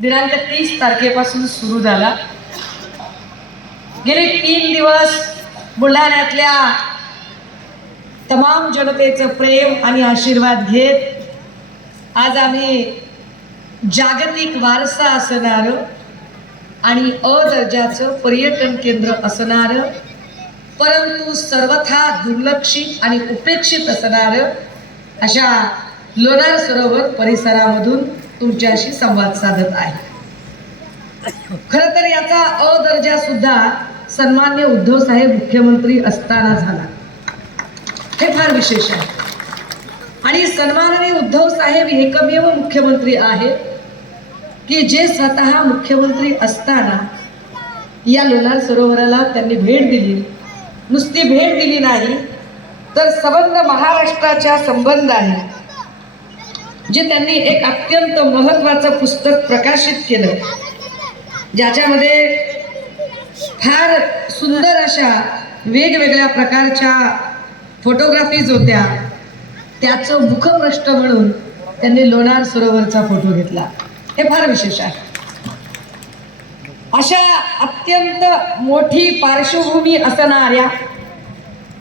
दिनांक तीस तारखेपासून सुरू झाला. गेले तीन दिवस बुलढाण्यातल्या तमाम जनतेचं प्रेम आणि आशीर्वाद घेत आज आम्ही जागतिक वारसा असणारं आणि अ दर्जाचं पर्यटन केंद्र असणारं परंतु सर्वथा दुर्लक्षित आणि उपेक्षित असणारं अशा लोणार सरोवर परिसरामधून तुमच्याशी संवाद साधत आहे. खर तर याचा अ दर्जा सुद्धा सन्मान्य उद्धव साहेब मुख्यमंत्री असताना झाला. हे फार विशेष आहे. आणि सन्माननीय उद्धव साहेब एकमेव मुख्यमंत्री आहेत की जे स्वतः मुख्यमंत्री असताना या लोणार सरोवराला त्यांनी भेट दिली. नुसती भेट दिली नाही तर संबंध महाराष्ट्राच्या संबंधाने जे त्यांनी एक अत्यंत महत्वाचं पुस्तक प्रकाशित केलं. ज्याच्यामध्ये फार सुंदर अशा वेगवेगळ्या प्रकारच्या फोटोग्राफीज होत्या. त्याचं मुखप्रष्ट म्हणून त्यांनी लोणार सरोवरचा फोटो घेतला. हे फार विशेष आहे. अशा अत्यंत मोठी पार्श्वभूमी असणाऱ्या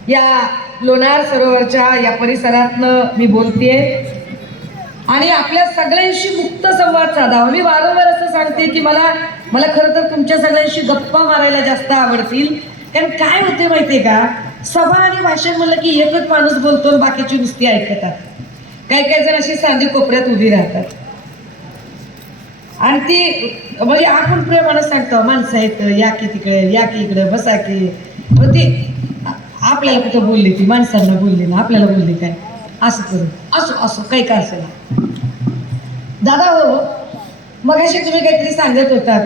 या लोणार सरोवरच्या या परिसरातनं मी बोलतेय. आणि आपल्या सगळ्यांशी मुक्त संवाद साधावा मी वारंवार असं सांगते की मला मला खरं तर तुमच्या सगळ्यांशी गप्पा मारायला जास्त आवडतील. कारण काय होते माहितीये का? सभा आणि भाषण म्हणलं की एकच माणूस बोलतो आणि बाकीची नुसती ऐकतात. काही काही जण अशी साधी कोपऱ्यात उभी राहतात. आणि ती म्हणजे आपण प्रेमानं सांगतो माणसं आहेत या की तिकडे या की इकडे बसा की. मग ती आपल्याला कुठं बोलली ती? माणसांना बोलली ना आपल्याला बोलली काय? असं करू. असो असो काही काय असेल. दादा हो, हो. मग अशी तुम्ही काहीतरी सांगत होतात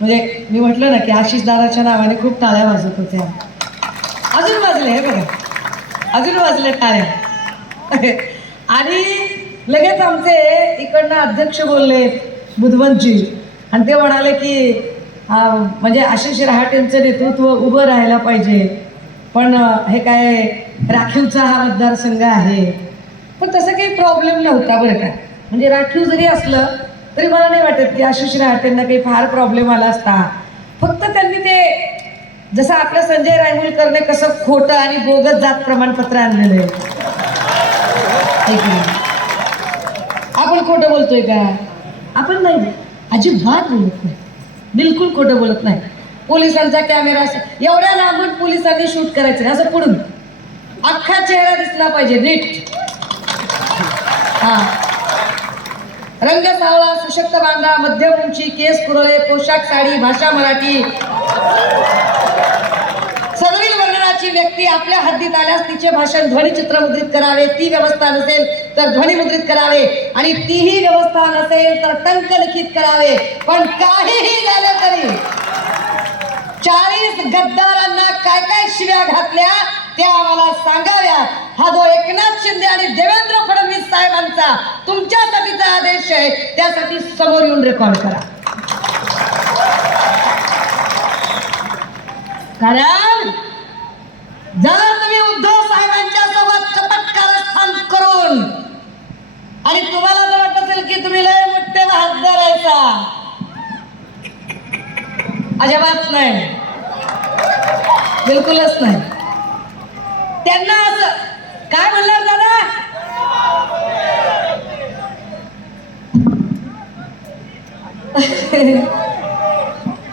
म्हणजे मी म्हटलं ना की आशिष दादाच्या नावाने खूप टाळ्या वाजत होत्या. अजून वाजले हे बघा. अजून वाजले टाळ्या. आणि लगेच आमचे इकडनं अध्यक्ष बोलले बुधवंतजी. आणि ते म्हणाले की म्हणजे आशिष रहाटेंचं नेतृत्व उभं राहायला पाहिजे. पण हे काय राखीवचा हा मतदारसंघ आहे. पण तसं काही प्रॉब्लेम नव्हता बरं का. म्हणजे राखीव जरी असलं तरी मला नाही वाटत की आशिष रहाटेंना काही फार प्रॉब्लेम आला असता. फक्त त्यांनी ते जसं आपलं संजय रायमुलकरने कसं खोटं आणि बोगस जात प्रमाणपत्र आणलेलं आहे. आपण खोटं बोलतोय का? आपण नाही. अजिबात बोलत नाही. बिलकुल खोटं बोलत नाही. पोलिसांचा कॅमेरा एवढ्या लांबून पोलिसांनी शूट करायचं असं पुढून. अख्खा चेहरा दिसला पाहिजे नीट. हा. रंग सावळा सुशक्त बांधा मध्यम उंची केस कुरळे पोशाख साडी भाषा मराठी. सदरील वर्णनाची व्यक्ती आपल्या हद्दीत आल्यास तिचे भाषण ध्वनिचित्र मुद्रित करावे. ती व्यवस्था नसेल तर ध्वनी मुद्रित करावे. आणि तीही व्यवस्था नसेल तर टंक लिखित करावे. पण काहीही झालं तरी चाळीस गद्दारांना काय काय शिव्या घातल्या त्या आम्हाला सांगाव्या. हा जो एकनाथ शिंदे आणि देवेंद्र फडणवीस साहेबांचा तुमच्यासाठीचा आदेश आहे त्यासाठी समोर येऊन रेकॉर्ड करा. कारण जर तुम्ही उद्धव साहेबांच्या सोबत कपट कारस्थान करून आणि तुम्हाला जर वाटत असेल की तुम्ही लय मोठे बहादर आहेसा अजिबात नाही. बिलकुलच नाही. त्यांना असं काय म्हणलं दादा?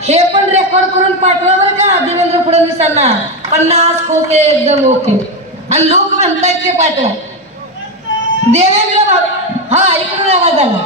हे पण रेकॉर्ड करून पाठवा बरं का देवेंद्र फडणवीसांना. पन्नास खोके एकदम ओके. आणि लोक म्हणतायत ते पाठवा. देवेंद्र हा ऐकून आवाज आला.